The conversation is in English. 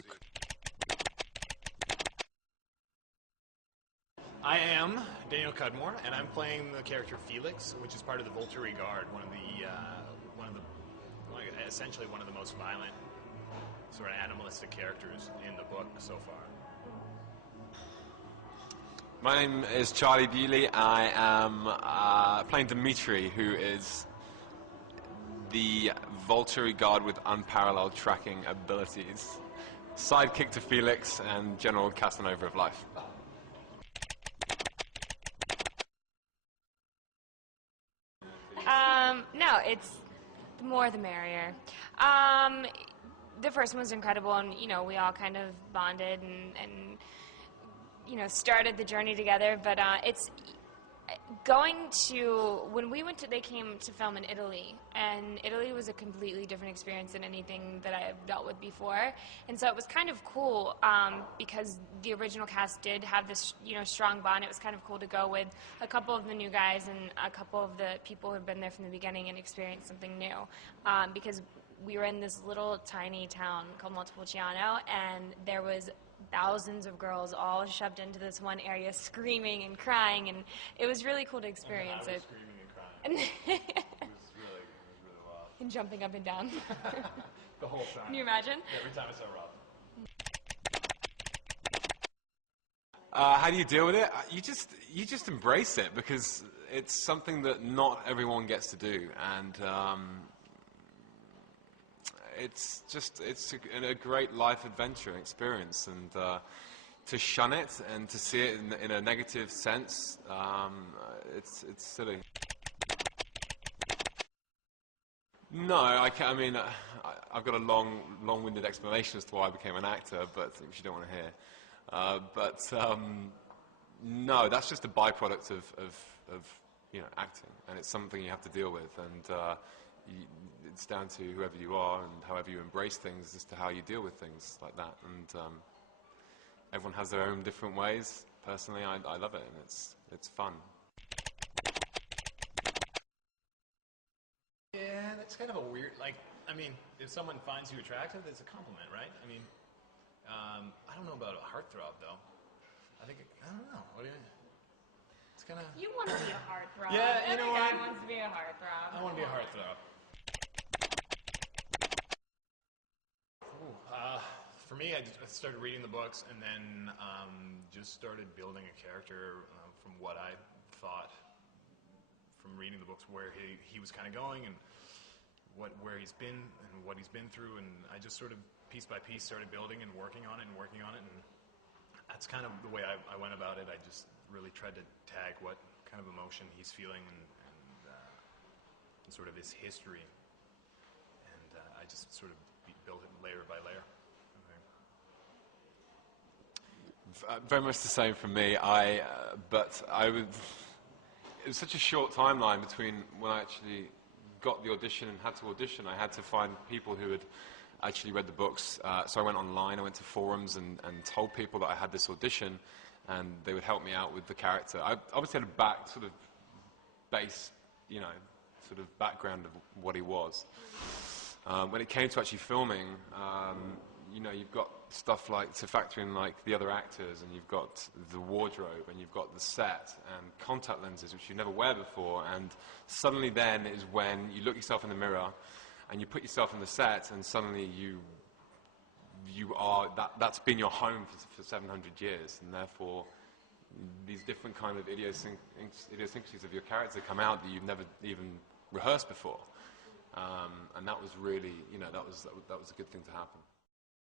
music. I am Daniel Cudmore, and I'm playing the character Felix, which is part of the Volturi Guard, essentially one of the most violent, sort of animalistic characters in the book so far. My name is Charlie Bewley. I am playing Dimitri, who is the Volturi Guard with unparalleled tracking abilities. Sidekick to Felix and General Casanova of life. No, it's the more the merrier. The first one was incredible, and we all kind of bonded and started the journey together. But it's going to they came to film in Italy, and Italy was a completely different experience than anything that I've dealt with before, and so it was kind of cool because the original cast did have this strong bond. It was kind of cool to go with a couple of the new guys and a couple of the people who've been there from the beginning and experience something new, because we were in this little tiny town called Montepulciano, and there was thousands of girls all shoved into this one area screaming and crying, and it was really cool to experience it. Screaming and crying. It was really wild. And jumping up and down. The whole time. Can you imagine? Every time I saw Rob. How do you deal with it? You just embrace it, because it's something that not everyone gets to do, and it's a great life adventure experience, and to shun it and to see it in a negative sense, it's silly. No, I mean, I've got a long-winded explanation as to why I became an actor, but which you don't want to hear. No, that's just a byproduct of acting, and it's something you have to deal with, and it's down to whoever you are and however you embrace things as to how you deal with things like that. And everyone has their own different ways. Personally, I love it, and it's fun. Yeah, that's kind of a weird, if someone finds you attractive, that's a compliment, right? I don't know about a heartthrob, though. I don't know. What do you mean? It's kind of... You want to be a heartthrob. Yeah, you know what? Every guy wants to be a heartthrob. I want to be a heartthrob. For me, I started reading the books, and then just started building a character from what I thought from reading the books, where he was kind of going, and where he's been and what he's been through, and I just sort of piece by piece started building and working on it, and that's kind of the way I went about it. I just really tried to tag what kind of emotion he's feeling and sort of his history, and I just sort of built it layer by layer. Very much the same for me. It was such a short timeline between when I actually got the audition and had to audition. I had to find people who had actually read the books. So I went online, I went to forums and told people that I had this audition, and they would help me out with the character. I obviously had a sort of base, sort of background of what he was. When it came to actually filming, you've got stuff like to factor in, like the other actors, and you've got the wardrobe, and you've got the set, and contact lenses, which you never wear before, and suddenly then is when you look yourself in the mirror, and you put yourself in the set, and suddenly that's been your home for 700 years, and therefore these different kind of idiosyncrasies of your character come out that you've never even rehearsed before, and that was really, that was a good thing to happen.